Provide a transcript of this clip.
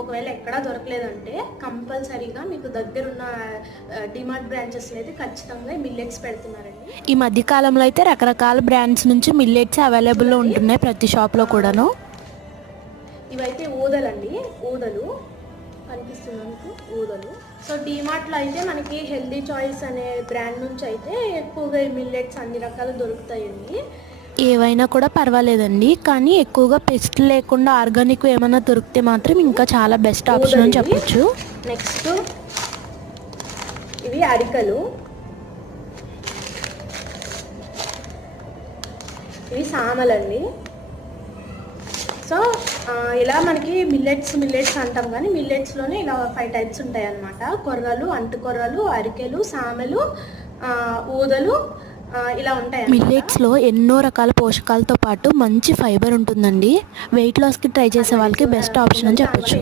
ఒకవేళ ఎక్కడా దొరకలేదంటే కంపల్సరీగా మీకు దగ్గరున్న డిమార్ట్ బ్రాంచెస్లో అయితే ఖచ్చితంగా మిల్లెట్స్ పెడుతున్నారండి. ఈ మధ్య కాలంలో అయితే రకరకాల బ్రాండ్స్ నుంచి మిల్లెట్స్ అవైలబుల్లో ఉంటున్నాయి ప్రతి షాప్లో కూడాను. ఇవైతే ఊదలండి, ఊదలు కనిపిస్తుంది మీకు, ఊదలు. సో డీమార్ట్లో అయితే మనకి హెల్దీ చాయిస్ అనే బ్రాండ్ నుంచి అయితే ఎక్కువగా ఈ మిల్లెట్స్ అన్ని రకాలు దొరుకుతాయండి. ఏవైనా కూడా పర్వాలేదండి, కానీ ఎక్కువగా పెస్ట్ లేకుండా ఆర్గానిక్ ఏమైనా దొరికితే మాత్రం ఇంకా చాలా బెస్ట్ ఆప్షన్ అని చెప్పొచ్చు. నెక్స్ట్ ఇవి అరికలు, ఇవి సామలండి. సో ఇలా మనకి మిల్లెట్స్ అంటాం, కానీ మిల్లెట్స్లోనే ఇలా 5 టైప్స్ ఉంటాయి అన్నమాట. కొర్రలు, అంటు కొర్రలు, అరికెలు, సామెలు, ఊదలు, ఇలా ఉంటాయి. మిల్లెట్స్లో ఎన్నో రకాల పోషకాలతో పాటు మంచి ఫైబర్ ఉంటుందండి. వెయిట్ లాస్కి ట్రై చేసే వాళ్ళకి బెస్ట్ ఆప్షన్ అని చెప్పొచ్చు.